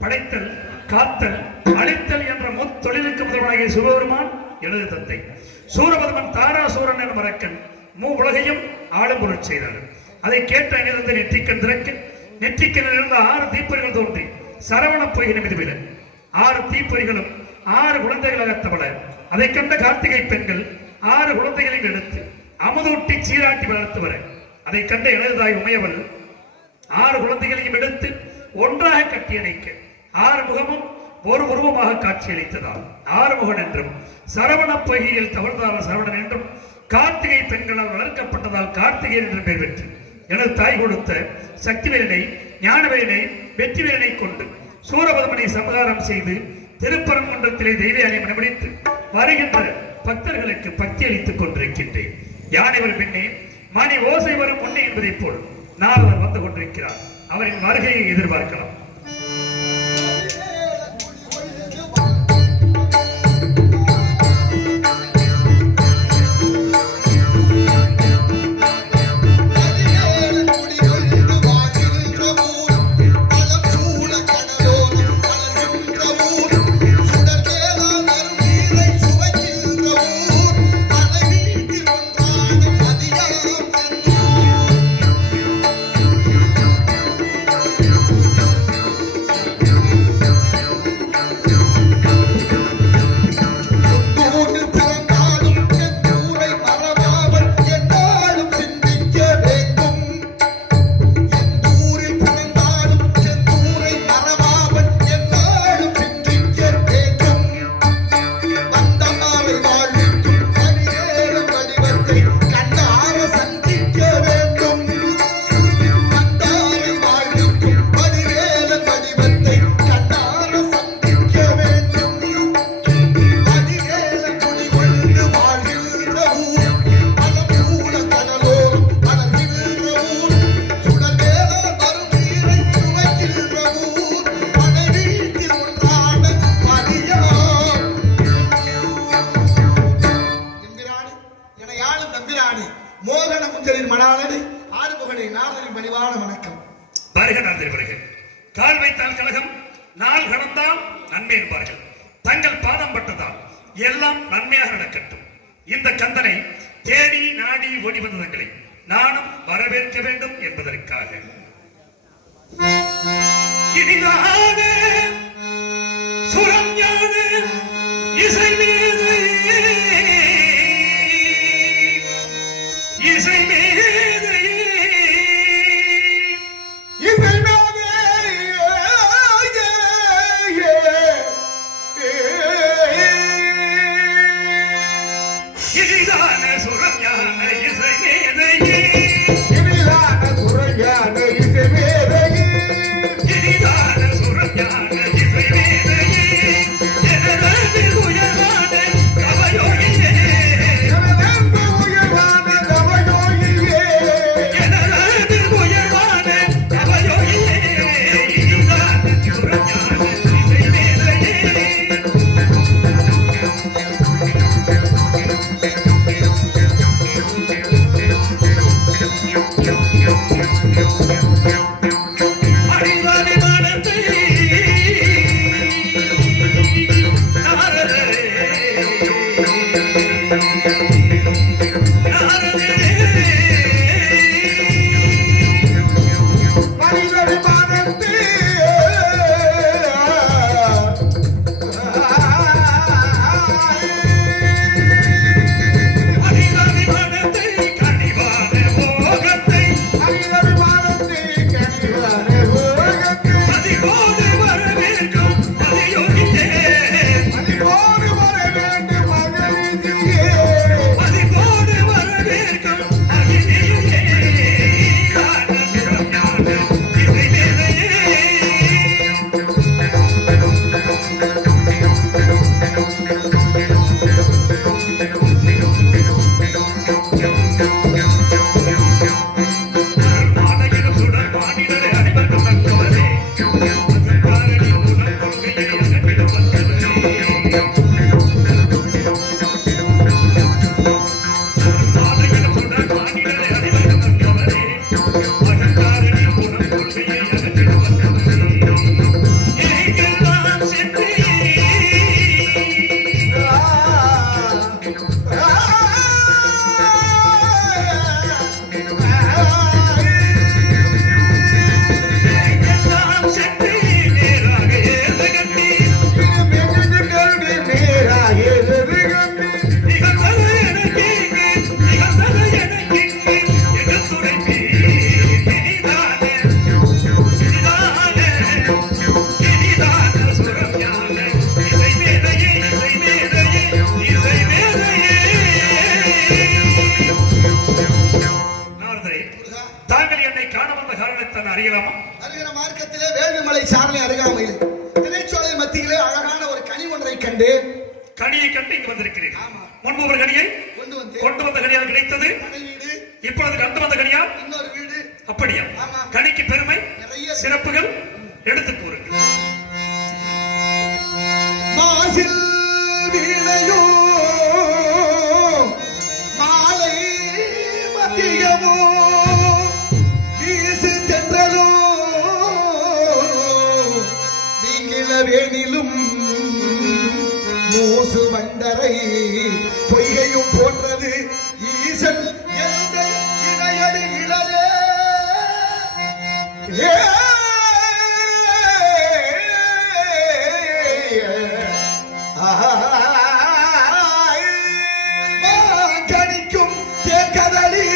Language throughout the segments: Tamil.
படைத்தல் காத்தல் அழித்தல் என்ற முத்தொழிலுக்கு முதல்வனாகிய சிவபெருமான் எனது தந்தை. சூரபத்மன் தாராசூரன் என மரக்கன் உலகையும் ஆளும் பொருள் செய்தார். அதை கேட்ட அணிந்த நெற்றிக்கண் திறக்க நெற்றிக்கண்ணில் இருந்த 6 தீப்பொறிகள் தோன்றி சரவண பொய்கின மிதுவில 6 தீப்பொறிகளும் 6 குழந்தைகளாக தவள அதை கண்ட கார்த்திகை பெண்கள் 6 குழந்தைகளையும் எடுத்து அமுதூட்டி சீராட்டி வளர்த்து வர அதை கண்ட எனதுதாய் உமையவள் 6 குழந்தைகளையும் எடுத்து ஒன்றாக கட்டி அணைக்க 6 முகமும் ஒரு உருவமாக காட்சியளித்ததால் 6 முகன் என்றும் சரவண பொய்கையில் தவழ்ந்தார சரவணன் என்றும் கார்த்திகை பெண்களால் வளர்க்கப்பட்டதால் கார்த்திகை என்று பெயர் பெற்று எனது தாய் கொடுத்த சக்திவேலனை ஞானவேலனை வெற்றிவேலனை கொண்டு சூரபத்மனை சமகாரம் செய்து திருப்பரங்குன்றத்திலே தெய்வயானை மனமடித்து வருகின்ற பக்தர்களுக்கு பக்தி அளித்துக் கொண்டிருக்கின்றேன். யானைவர் பின்னே மணி ஓசை வரும் முன்னே என்பதைப் போல் நாரதர் வந்து கொண்டிருக்கிறார். அவரின் வருகையை எதிர்பார்க்கலாம். நன்மை என்பார்கள். தங்கள் பாதம் பட்டதால் எல்லாம் நன்மையாக நடக்கட்டும். இந்த கந்தனை தேடி நாடி ஓடி வந்ததங்களை நானும் வரவேற்க வேண்டும் என்பதற்காக இனிதான சுரஞான இசை மீது இசை மீது கனியை கண்டு இங்கு வந்திருக்கிறேன். முன்பு ஒரு கனியை கொண்டு வந்த கனியால் கிடைத்தது. இப்பொழுது கண்டு வந்த கனியால் இன்னொரு வீடு. அப்படியா? கனிக்கு பெருமை சிறப்புகள் எடுத்து கூறுங்கள். மாசில் வீணையோ மாலை மதியமோ வீசு தென்றலோ வீங்கிலவேனிலும் மூசு வண்டரை பொய்கையும் போன்றது ஈசன் எந்த இணையடி இளலே கணிக்கும் தேக்கதலி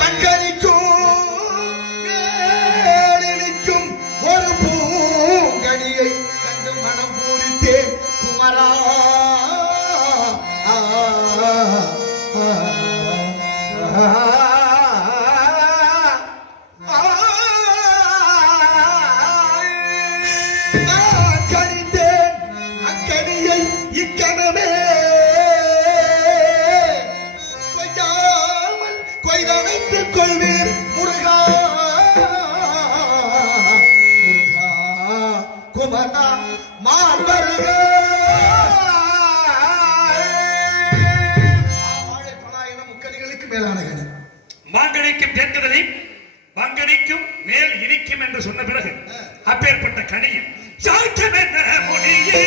மங்கனிக்கும் மேலிக்கும் ஒரு பூங்கனியை கண்டு மனம் பூரித்தேன் குமரா. கணித்தேன் அக்கனியை இக்கணமே கொய்யாமல் கொய்தணைத்துக் கொள்வீர் முருகா முருகா குமரா மார்பருக முக்கணிகளுக்கு மேலான கணி மாங்கனிக்கும் தென்கதலி மாங்கனிக்கும் மேல் இனிக்கும் என்று சொன்ன பிறகு அப்பேர் கனியும் சாக்கமென்ன முடியே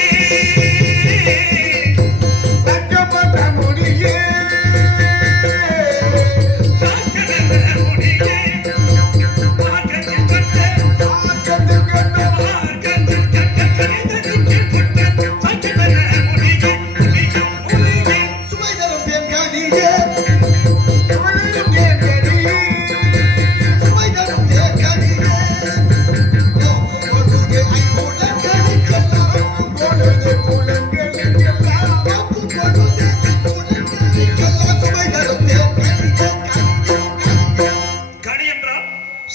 வெட்கப்பட்ட முடியே சாக்கமென்ன முடியே மார்க்கத்தில் கட்ட ஆக்கத்தில் கண்ட மார்க்கத்தில் கட்ட கனிதனில் புட்ட சாக்கமென்ன முடியே முடியே சுவை தரும் தேன் கனியே சுவைதரும் தேன் கனியே சுவை தரும் தேன் கனியே நோக்கும் பொழுது ஐம்புலங்களுக்கெல்லாம் பொழுது புலங்களுக்கெல்லாம் நோக்கும் பொழுது ஐம்புலங்களுக்கெல்லாம் சுவை தரும் தேன் கனியே கனியே கனி என்றால்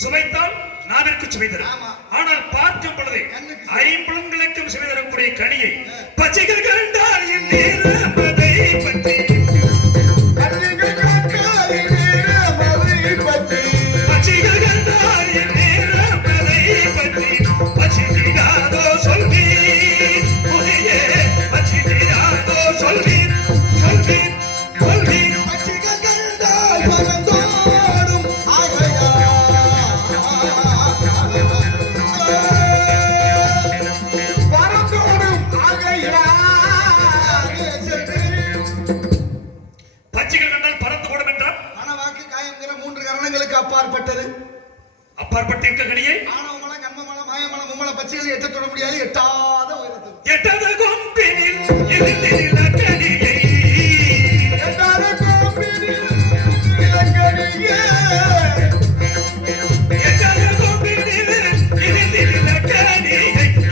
சுவைத்தால் நாவிற்கு சுவை தரும். ஆமா. ஆனால் பார்க்கும் பொழுது கண்ணுக்கு ஐம்புலங்களுக்கும் சுவை தரக்கூடிய கனியை பச்சைகள் கண்டால் என் நீரமதை பற்றி கண்ணிகள் காக்காய் நீரமதை பற்றி பச்சைகள் கண்டால் என் நீரமதை பற்றி பச்சை தீராதோ சொல்வீர் புதியே பச்சை தீராதோ சொல்வீர் சொல்வீர் சொல்வீர் பட்சிகள் கண்டால் பறந்தோடும் ஆகையா பறந்தோடும் ஆகையா பச்சைகள் கண்டால் பறந்து போடும் என்றால் மனவாக்கு காயங்கிற மூன்று கரணங்களுக்கு அப்பாற்பட்டது அப்பாற்பட்ட இருக்க கனியை ஆணவமலம் கர்மமலம் மாயமலம் மும்மல பச்சைகள் எட்ட தொட முடியாது எட்டாத உயரத்தில் எட்டத கொம்பினில் இருந்திருந்த கனியை எட்டாத கோப்பினில் இளங்கனியே எட்டத கொம்பினில் இருந்திருந்த கனியை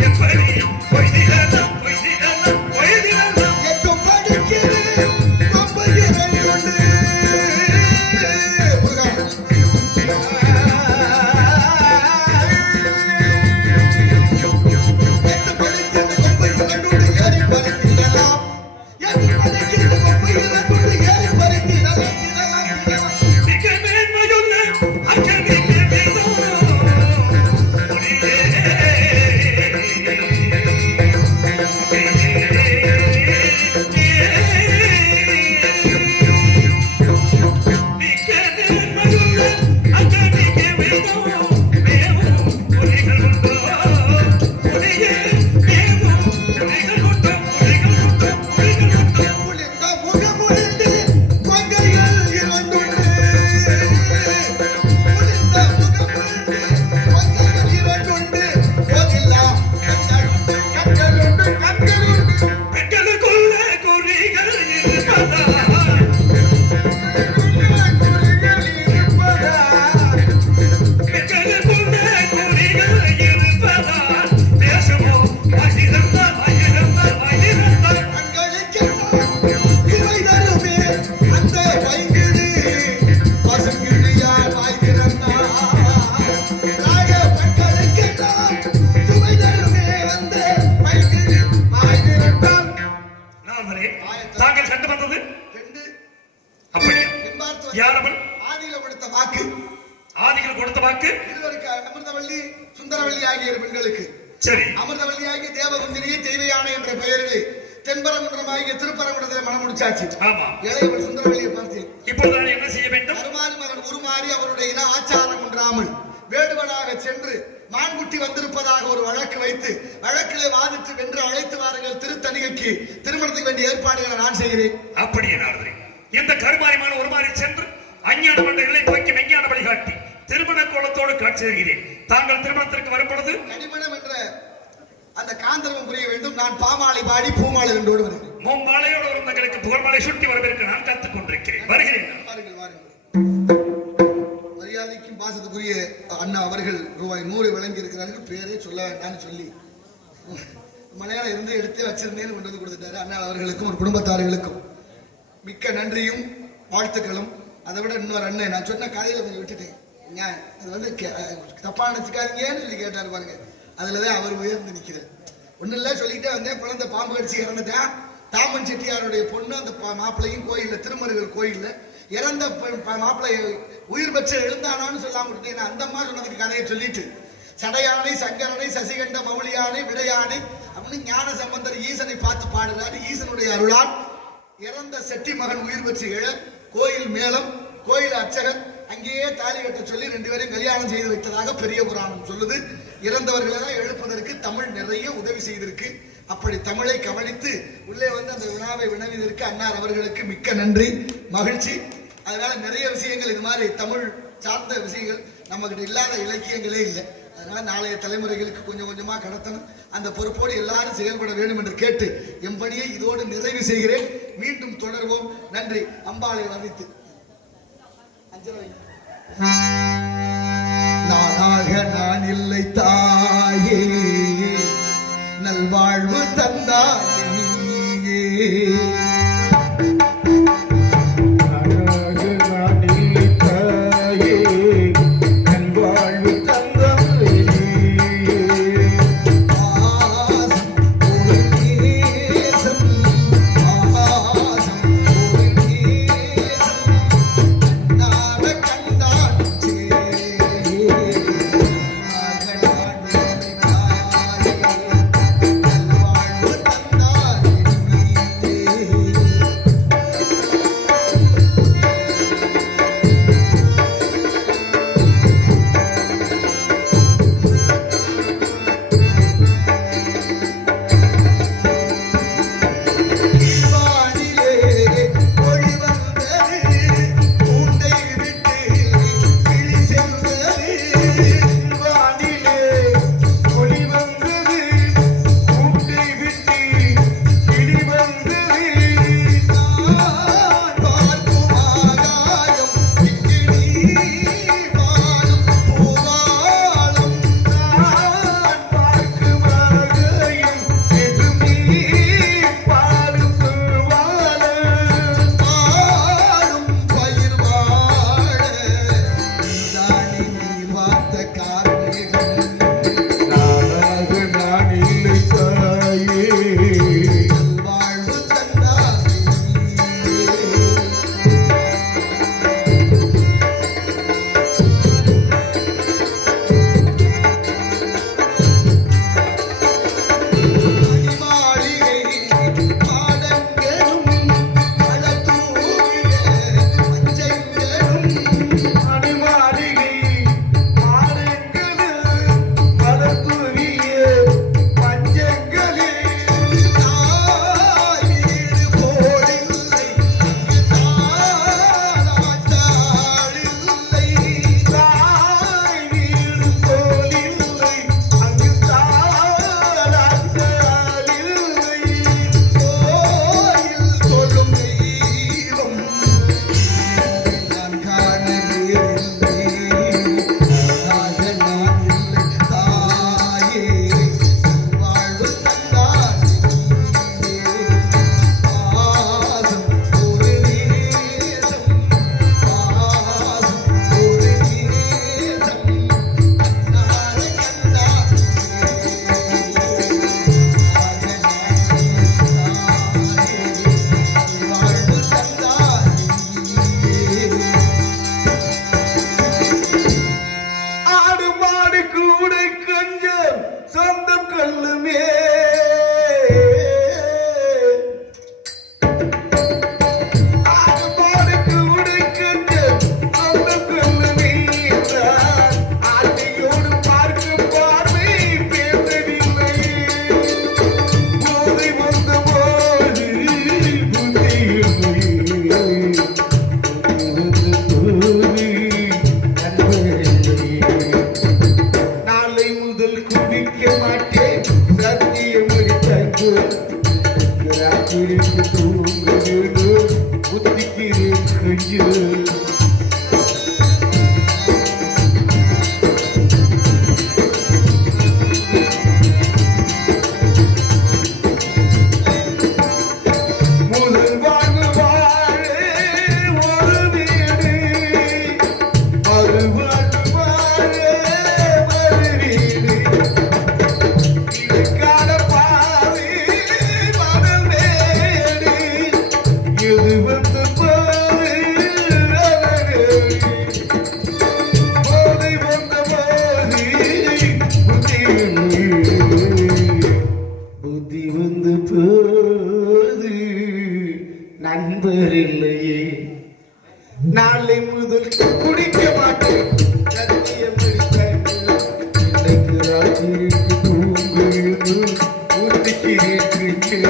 எப்படி பொய்திரலாம் பொய்திரலாம் பொய்திரலாம் எட்டும் படிக்கிறது ரொம்ப இறையுண்டு எட்டு படிக்கிறது ரொம்ப இறையுண்டு ஏறி பறித்திடலாம் எட்டு படிக்கிறது ரொம்ப இறையுண்டு ஏறி பறித்திடலாம் திடலாம் மிக மேன்மையுள்ள அக்கனிக்கு வேதம் முடியே மிக மேன்மையுள்ள அக்கனிக்கு வேதம் மேவும் புலிகள் உண்டோ புலியே மேவும் புலிகள் உண்டோ புலிகள் உண்டோ புலிகள் உண்டோ புலிந்த முகமுடிந்து கொங்கைகள் இரண்டுண்டு புலிந்த முகமுடிந்து கொங்கைகள் இரண்டுண்டு போதில்லாம் கண்களுண்டு கண்களுண்டு கண்களுண்டு பெண்களுக்குள்ள குறிகள் இருப்பதா குறிகள் இருப்பதா பெண்களுக்குள்ள குறிகள் இருப்பதால் தேசமோ மகிழ்ந்தால் மகிழ்ந்தால் மகிழ்ந்தால் கண்களுக்கெல்லாம் சுவை தருமே அந்த பைங்கிழி பசுங்கிழியால் வாய் திறந்தார் ராக பெண்களுக்கெல்லாம் சுவை தருமே அந்த பைங்கிழி வாய் திறந்தார் நால்வரே தாங்கள் கண்டு வந்தது ரெண்டு அப்படியா பின்பார்த்து யார் அவள் ஆதியில கொடுத்த வாக்கு ஆதிகள் கொடுத்த வாக்கு இருவருக்கு அமிர்தவள்ளி சுந்தரவள்ளி ஆகிய இரு பெண்களுக்கு சரி அமிர்தவள்ளி ஆகிய தேவகுந்திரியை தெய்வயானை என்ற பெயரிலே தென்பரங்குன்றமாகிய திருப்பரங்குன்றத்திலே மனம் முடிச்சாச்சு ஆமா இளையவள் சுந்தரவள்ளியை பார்த்தேன் இப்பொழுது நான் என்ன செய்ய வேண்டும் கருமாரி மகன் உருமாறி அவருடைய இன ஆச்சாரம் ஒன்றாமல் வேடுவனாக சென்று மான்குட்டி வந்திருப்பதாக ஒரு வழக்கு வைத்து வழக்கிலே வாதிட்டு வென்று அழைத்து வாருங்கள் திருத்தணிகைக்கு திருமணத்துக்கு வேண்டிய ஏற்பாடுகளை நான் செய்கிறேன் அப்படியே நாடுகிறேன் இந்த கருமாரிமான ஒரு மாதிரி சென்று அஞ்ஞானம் என்ற எல்லை போக்கி மெஞ்ஞான வழிகாட்டி திருமண கோலத்தோடு காட்சி தருகிறேன் தாங்கள் திருமணத்திற்கு வரும் பொழுது கனிமணம் என்ற அந்த காந்தர்வம் புரிய வேண்டும் நான் பாமாலை பாடி பூமாலை வென்றோடு வருகிறேன் மும்மாலையோடு வரும் தங்களுக்கு புகழ்மாலை சுட்டி வரவிருக்க நான் காத்துக் கொண்டிருக்கிறேன் வருகிறேன் நான். வாருங்கள் வாருங்கள் மரியாதைக்கும் பாசத்துக்குரிய அண்ணா அவர்கள் ரூபாய் 100 வழங்கி இருக்கிறார்கள் பேரே சொல்ல வேண்டாம்னு சொல்லி மலையாளம் இருந்து எடுத்து வச்சிருந்தேன்னு கொண்டு வந்து கொடுத்துட்டாரு அண்ணா அவர்களுக்கும் ஒரு குடும்பத்தார்களுக்கும் மிக்க நன்றியும் வாழ்த்துக்களும். அதை விட இன்னொரு அண்ணன் நான் சொன்ன கதையில கொஞ்சம் விட்டுட்டேன் அது வந்து தப்பா நினைச்சுக்காதீங்கன்னு சொல்லி கேட்டாரு பாருங்க. அதுலதான் அவர் உயர்ந்து நிக்கிறார். ஒண்ணு இல்ல சொல்லிட்டே வந்தேன், குழந்தை பாம்பு கடிச்சு இறந்துட்டான். தாமன் செட்டியாருடைய பொண்ணு அந்த மாப்பிள்ளையும் கோயில்ல திருமருகல் கோயில்ல இறந்த மாப்பிள்ளை உயிர் பெற்று எழுந்தானான்னு சொல்லாம விட்டேன். அந்த அம்மா சொன்னதுக்கு கதையை சொல்லிட்டு சடையானை சங்கரனை சசிகண்ட மௌலியானை விடையானை அப்படின்னு ஞான சம்பந்தர் ஈசனை பார்த்து பாடுறாரு. ஈசனுடைய அருளால் இறந்த செட்டி மகன் உயிர் பெற்று எழ கோயில் மேளம், கோயில் அர்ச்சகர், அங்கேயே தாலி கட்ட சொல்லி 2 பேரையும் கல்யாணம் செய்து வைத்ததாக பெரிய புராணம் சொல்லுது. இறந்தவர்களை தான் எழுப்பதற்கு தமிழ் நிறைய உதவி செய்திருக்கு. அப்படி தமிழை கவனித்து உள்ளே வந்து அந்த வினாவை வினவியதற்கு அன்னார் அவர்களுக்கு மிக்க நன்றி, மகிழ்ச்சி. அதனால நிறைய விஷயங்கள் இது மாதிரி தமிழ் சார்ந்த விஷயங்கள் நம்மகிட்ட இல்லாத இலக்கியங்களே இல்லை. அதனால நாளைய தலைமுறைகளுக்கு கொஞ்சம் கொஞ்சமா கடத்தணும். அந்த பொறுப்போடு எல்லாரும் செயல்பட வேண்டும் என்று கேட்டு என் பணியை இதோடு நிறைவு செய்கிறேன். மீண்டும் தொடர்வோம். நன்றி. அம்பாளை வர்ணித்து நானாக நான் இல்லை தாயே, நல்வாழ்வு தந்தாய் நீயே. முதல் குடிக்க மாட்டேன் சத்தியம். ஏற்றுக்கு